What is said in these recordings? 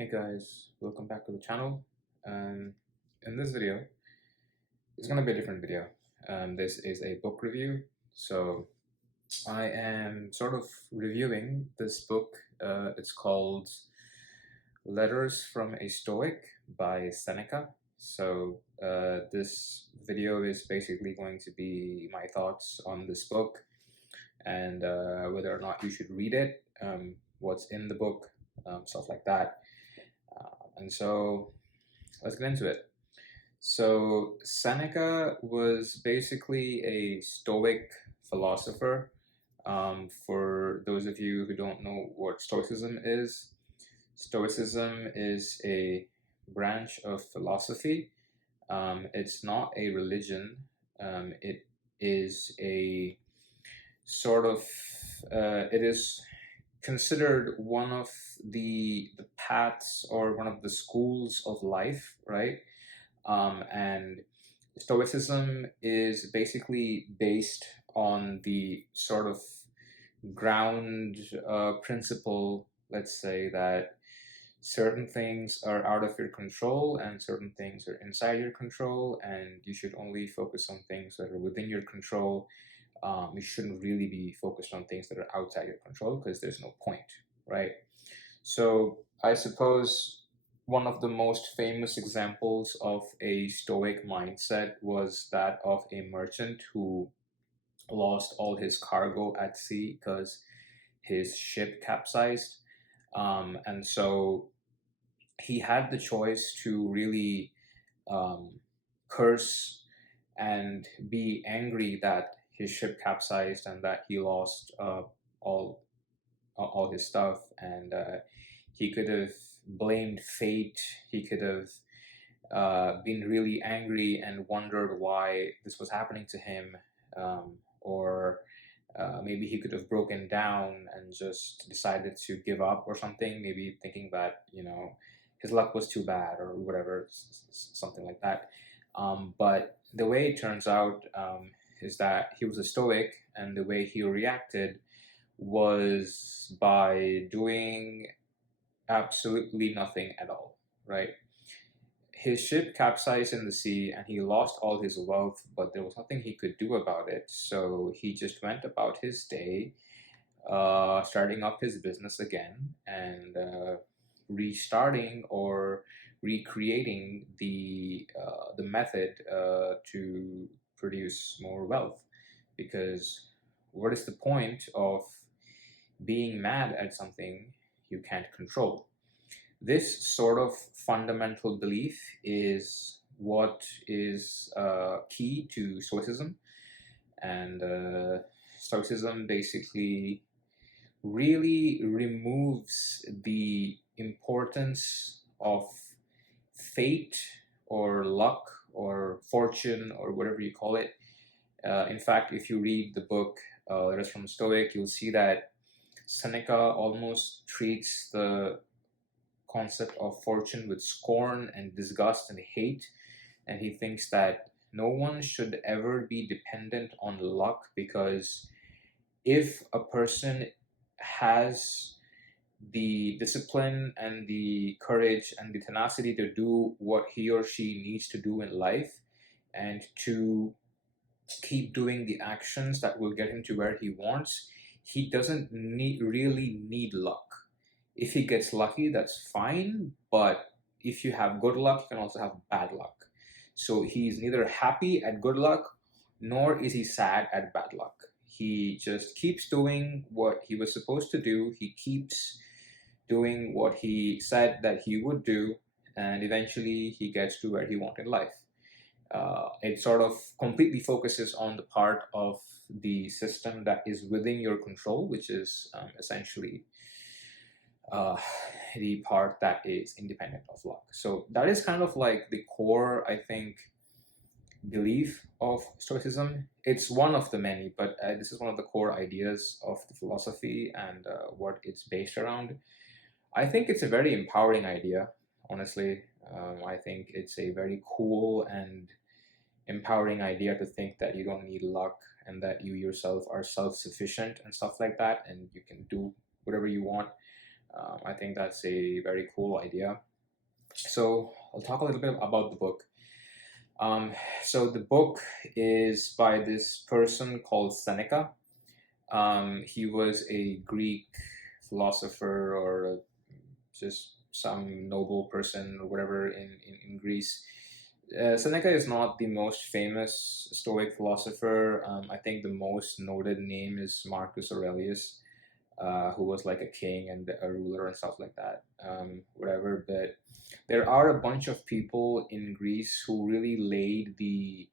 Hey guys, welcome back to the channel. In this video, it's gonna be a different video. This is a book review. So I am sort of reviewing this book. It's called Letters from a Stoic by Seneca. So this video is basically going to be my thoughts on this book and whether or not you should read it, what's in the book, stuff like that. And so let's get into it. So Seneca was basically a Stoic philosopher. For those of you who don't know what Stoicism is a branch of philosophy. It's not a religion. It is a sort of, it is considered one of the paths or one of the schools of life, right? And Stoicism is basically based on the sort of ground principle, let's say, that certain things are out of your control and certain things are inside your control, and you should only focus on things that are within your control. You shouldn't really be focused on things that are outside your control because there's no point, right? So I suppose one of the most famous examples of a Stoic mindset was that of a merchant who lost all his cargo at sea because his ship capsized. And so he had the choice to really curse and be angry that his ship capsized and that he lost all his stuff, and he could have blamed fate. He could have been really angry and wondered why this was happening to him, or maybe he could have broken down and just decided to give up or something, maybe thinking that his luck was too bad or whatever, something like that. But the way it turns out is that he was a Stoic, and the way he reacted was by doing absolutely nothing at all, right? His ship capsized in the sea and he lost all his wealth, but there was nothing he could do about it. So he just went about his day, starting up his business again and restarting or recreating the method to produce more wealth. Because what is the point of being mad at something you can't control? This sort of fundamental belief is what is key to Stoicism, and Stoicism basically really removes the importance of fate or luck or fortune or whatever you call it. In fact, if you read the book Letters from Stoic, you'll see that Seneca almost treats the concept of fortune with scorn and disgust and hate, and he thinks that no one should ever be dependent on luck, because if a person has the discipline and the courage and the tenacity to do what he or she needs to do in life and to keep doing the actions that will get him to where he wants, he doesn't really need luck. If he gets lucky, that's fine, but if you have good luck, you can also have bad luck. So he's neither happy at good luck nor is he sad at bad luck. He just keeps doing what he was supposed to do. He keeps doing what he said that he would do, and eventually he gets to where he wants in life. It sort of completely focuses on the part of the system that is within your control, which is essentially the part that is independent of luck. So that is kind of like the core, I think, belief of Stoicism. It's one of the many, but this is one of the core ideas of the philosophy and what it's based around. I think it's a very empowering idea, honestly. I think it's a very cool and empowering idea to think that you don't need luck and that you yourself are self-sufficient and stuff like that, and you can do whatever you want. I think that's a very cool idea. So I'll talk a little bit about the book. Um, so the book is by this person called Seneca. He was a Greek philosopher or just some noble person or whatever in Greece. Seneca is not the most famous Stoic philosopher. I think the most noted name is Marcus Aurelius, who was like a king and a ruler and stuff like that. Whatever, but there are a bunch of people in Greece who really laid the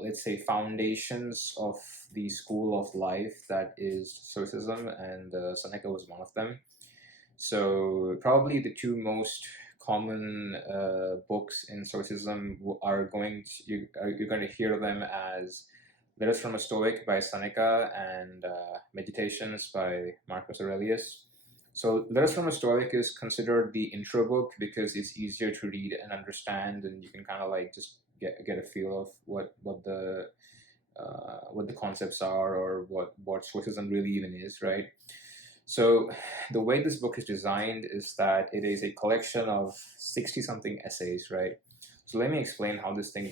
let's say foundations of the school of life that is Stoicism, and Seneca was one of them. So probably the two most common books in Stoicism are you're going to hear them as Letters from a Stoic by Seneca and Meditations by Marcus Aurelius. So Letters from a Stoic is considered the intro book because it's easier to read and understand, and you can kind of like just get a feel of what the concepts are, or what Stoicism really even is, right? So the way this book is designed is that it is a collection of 60 something essays, right? So let me explain how this thing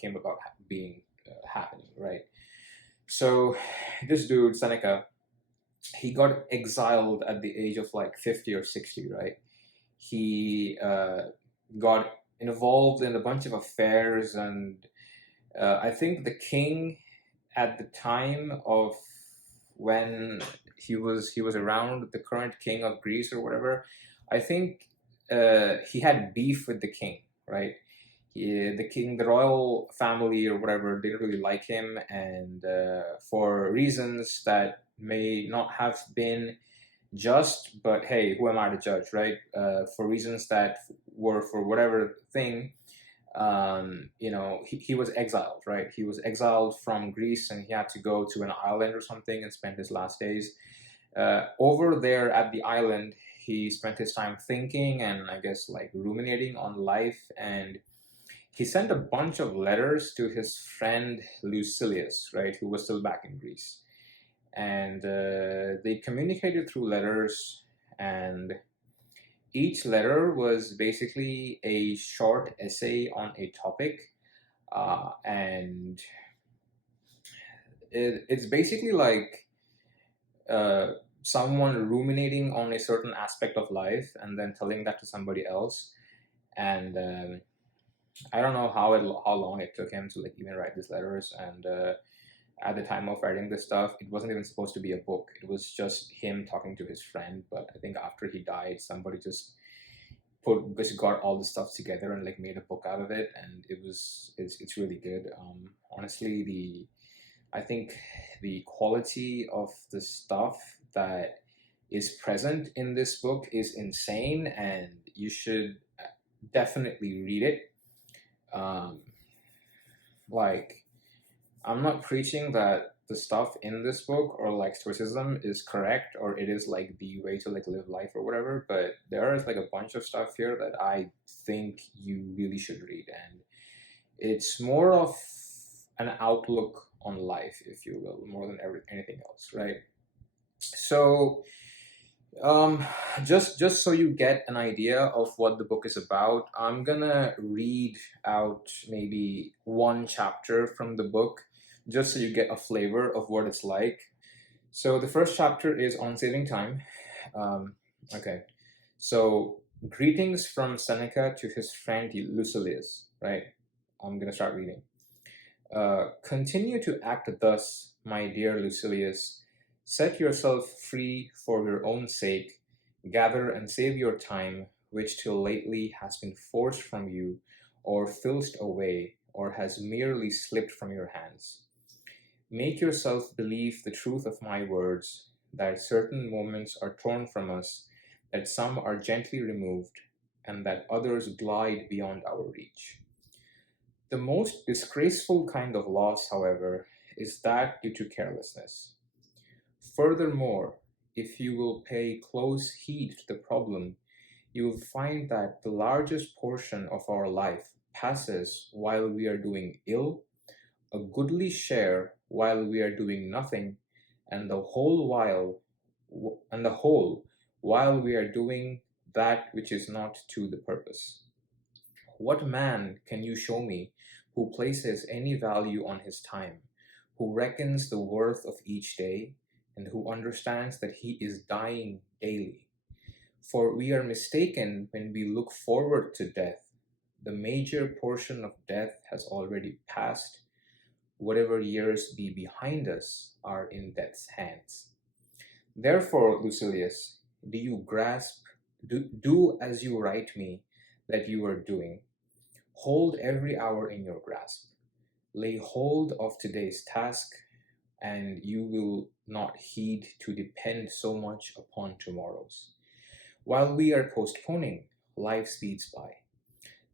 came about being happening, right? So this dude, Seneca, he got exiled at the age of like 50 or 60, right? He got involved in a bunch of affairs, and I think the king at the time of when he was around, the current king of Greece or whatever, I think he had beef with the king, right? The king, the royal family or whatever, didn't really like him, and for reasons that may not have been just, but hey, who am I to judge, right? For reasons that were for whatever thing, he was exiled, right? He was exiled from Greece, and he had to go to an island or something and spend his last days. Over there at the island, he spent his time thinking and I guess like ruminating on life, and he sent a bunch of letters to his friend Lucilius, right, who was still back in Greece. And they communicated through letters, and each letter was basically a short essay on a topic, and it's basically like uh, someone ruminating on a certain aspect of life and then telling that to somebody else. And I don't know how long it took him to like even write these letters. And at the time of writing this stuff, it wasn't even supposed to be a book. It was just him talking to his friend. But I think after he died, somebody just got all the stuff together and like made a book out of it, and it's really good. Honestly, I think the quality of the stuff that is present in this book is insane, and you should definitely read it. Um, like, I'm not preaching that the stuff in this book or like Stoicism is correct or it is like the way to like live life or whatever, but there is like a bunch of stuff here that I think you really should read, and it's more of an outlook on life, if you will, more than anything else, right? So um, just so you get an idea of what the book is about, I'm gonna read out maybe one chapter from the book, just so you get a flavor of what it's like. So the first chapter is on saving time. Okay, so greetings from Seneca to his friend Lucilius. Right, I'm gonna start reading. Continue to act thus, my dear Lucilius. Set yourself free for your own sake. Gather and save your time, which till lately has been forced from you, or filched away, or has merely slipped from your hands. Make yourself believe the truth of my words, that certain moments are torn from us, that some are gently removed, and that others glide beyond our reach. The most disgraceful kind of loss, however, is that due to carelessness. Furthermore, if you will pay close heed to the problem, you will find that the largest portion of our life passes while we are doing ill, a goodly share while we are doing nothing, and the whole while we are doing that which is not to the purpose. What man can you show me who places any value on his time, who reckons the worth of each day, and who understands that he is dying daily? For we are mistaken when we look forward to death. The major portion of death has already passed. Whatever years be behind us are in death's hands. Therefore, Lucilius, do you grasp, do as you write me that you are doing. Hold every hour in your grasp. Lay hold of today's task, and you will not heed to depend so much upon tomorrow's. While we are postponing, life speeds by.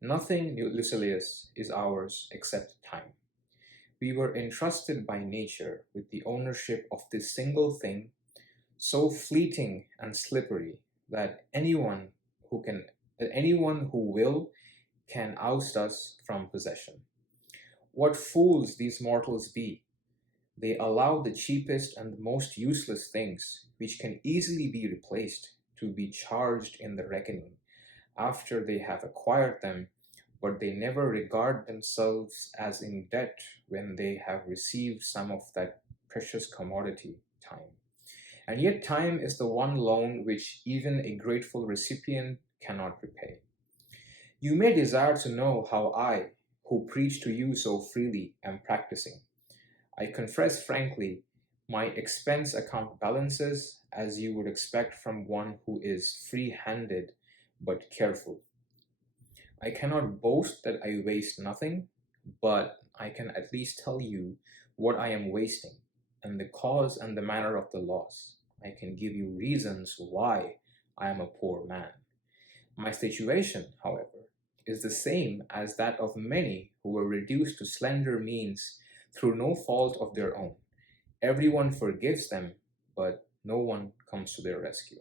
Nothing, Lucilius, is ours except time. We were entrusted by nature with the ownership of this single thing, so fleeting and slippery that anyone who will can oust us from possession. What fools these mortals be! They allow the cheapest and most useless things, which can easily be replaced, to be charged in the reckoning after they have acquired them, but they never regard themselves as in debt when they have received some of that precious commodity, time. And yet, time is the one loan which even a grateful recipient cannot repay. You may desire to know how I, who preach to you so freely, am practicing. I confess frankly, my expense account balances as you would expect from one who is free handed but careful. I cannot boast that I waste nothing, but I can at least tell you what I am wasting and the cause and the manner of the loss. I can give you reasons why I am a poor man. My situation, however, is the same as that of many who were reduced to slender means through no fault of their own. Everyone forgives them, but no one comes to their rescue.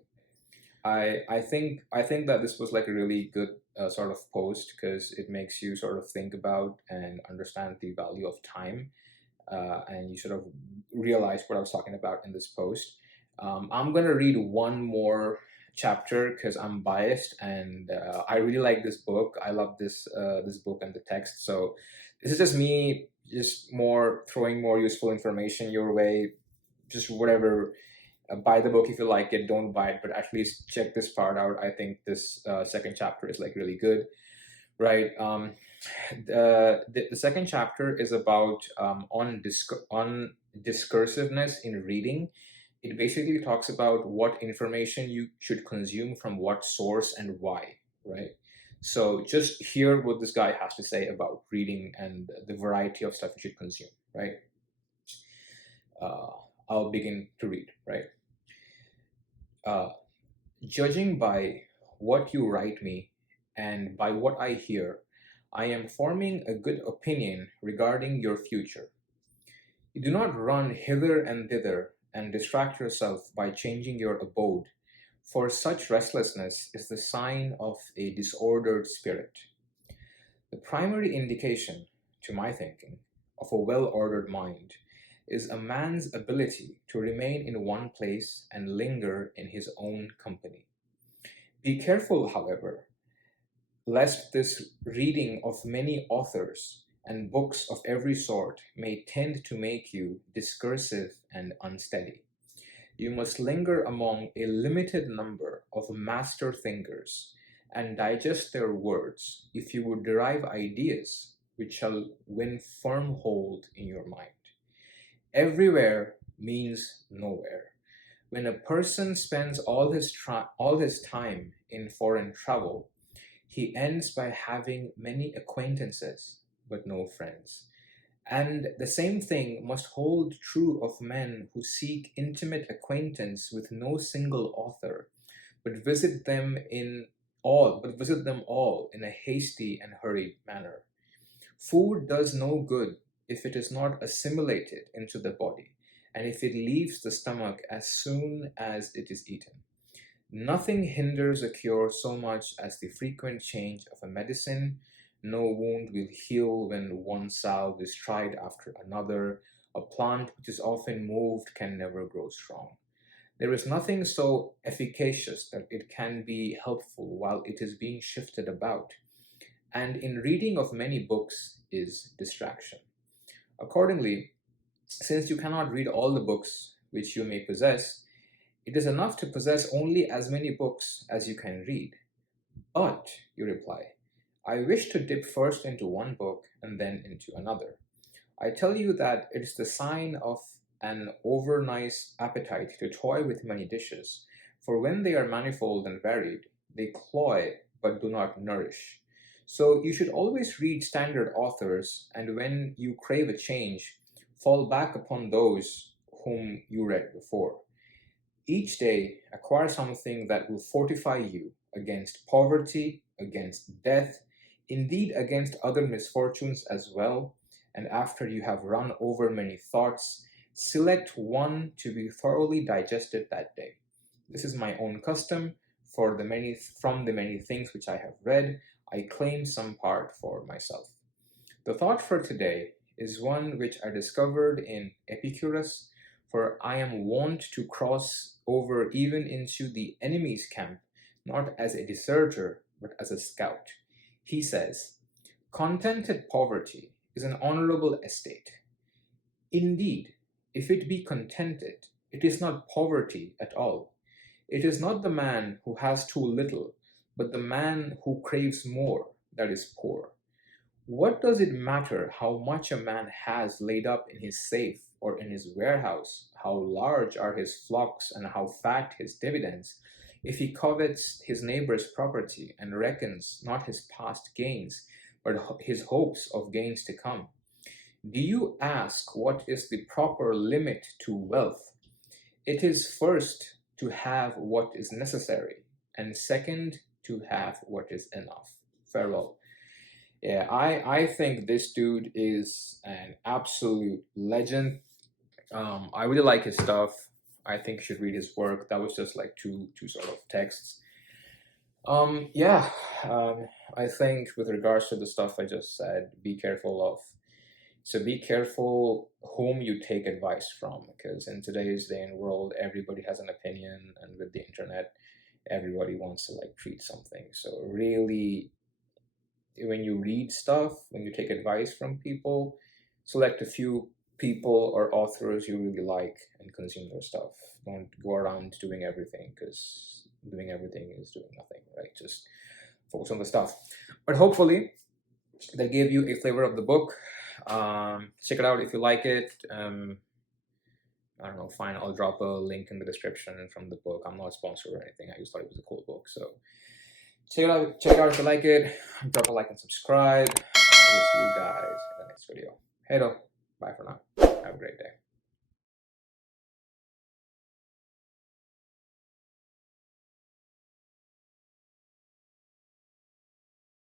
I think that this was like a really good sort of post because it makes you sort of think about and understand the value of time, and you sort of realize what I was talking about in this post. I'm gonna read one more chapter because I'm biased and I really like this book. I love this book and the text. So this is just me, just more throwing more useful information your way. Just whatever. Buy the book if you like it. Don't buy it, but at least check this part out. I think this second chapter is like really good, right? The second chapter is about on discursiveness in reading. It basically talks about what information you should consume from what source and why, right? So just hear what this guy has to say about reading and the variety of stuff you should consume, right? Uh, I'll begin to read, right? Uh, Judging by what you write me and by what I hear, I am forming a good opinion regarding your future. You do not run hither and thither and distract yourself by changing your abode, for such restlessness is the sign of a disordered spirit. The primary indication, to my thinking, of a well ordered mind is a man's ability to remain in one place and linger in his own company. Be careful, however, lest this reading of many authors and books of every sort may tend to make you discursive and unsteady. You must linger among a limited number of master thinkers and digest their words if you would derive ideas which shall win firm hold in your mind. Everywhere means nowhere. When a person spends all his time in foreign travel, he ends by having many acquaintances but no friends. And the same thing must hold true of men who seek intimate acquaintance with no single author, but visit them all in a hasty and hurried manner. Food does no good if it is not assimilated into the body, and if it leaves the stomach as soon as it is eaten. Nothing hinders a cure so much as the frequent change of a medicine. No wound will heal when one salve is tried after another. A plant which is often moved can never grow strong. There is nothing so efficacious that it can be helpful while it is being shifted about, and in reading of many books is distraction. Accordingly, since you cannot read all the books which you may possess, it is enough to possess only as many books as you can read. But, you reply, I wish to dip first into one book and then into another. I tell you that it is the sign of an over-nice appetite to toy with many dishes, for when they are manifold and varied, they cloy but do not nourish. So you should always read standard authors, and when you crave a change, fall back upon those whom you read before. Each day, acquire something that will fortify you against poverty, against death, indeed against other misfortunes as well. And after you have run over many thoughts, select one to be thoroughly digested that day. This is my own custom. From the many things which I have read, I claim some part for myself. The thought for today is one which I discovered in Epicurus, for I am wont to cross over even into the enemy's camp, not as a deserter, but as a scout. He says, contented poverty is an honorable estate. Indeed, if it be contented, it is not poverty at all. It is not the man who has too little, but the man who craves more that is poor. What does it matter how much a man has laid up in his safe or in his warehouse, how large are his flocks and how fat his dividends, if he covets his neighbor's property and reckons not his past gains, but his hopes of gains to come? Do you ask what is the proper limit to wealth? It is first to have what is necessary, and second to have what is enough. Farewell. Yeah, I think this dude is an absolute legend. I really like his stuff. I think you should read his work. That was just like two sort of texts. Yeah, I think with regards to the stuff I just said, be careful of. So be careful whom you take advice from, because in today's day and world, everybody has an opinion, and with the internet, everybody wants to like treat something. So really, when you read stuff, when you take advice from people, select a few people or authors you really like and consume their stuff. Don't go around doing everything, because doing everything is doing nothing, right? Just focus on the stuff. But hopefully that gave you a flavor of the book. Check it out if you like it. I don't know, fine, I'll drop a link in the description from the book. I'm not sponsored or anything. I just thought it was a cool book. So check it out if you like it. Drop a like and subscribe. I'll see you guys in the next video. Hey, though.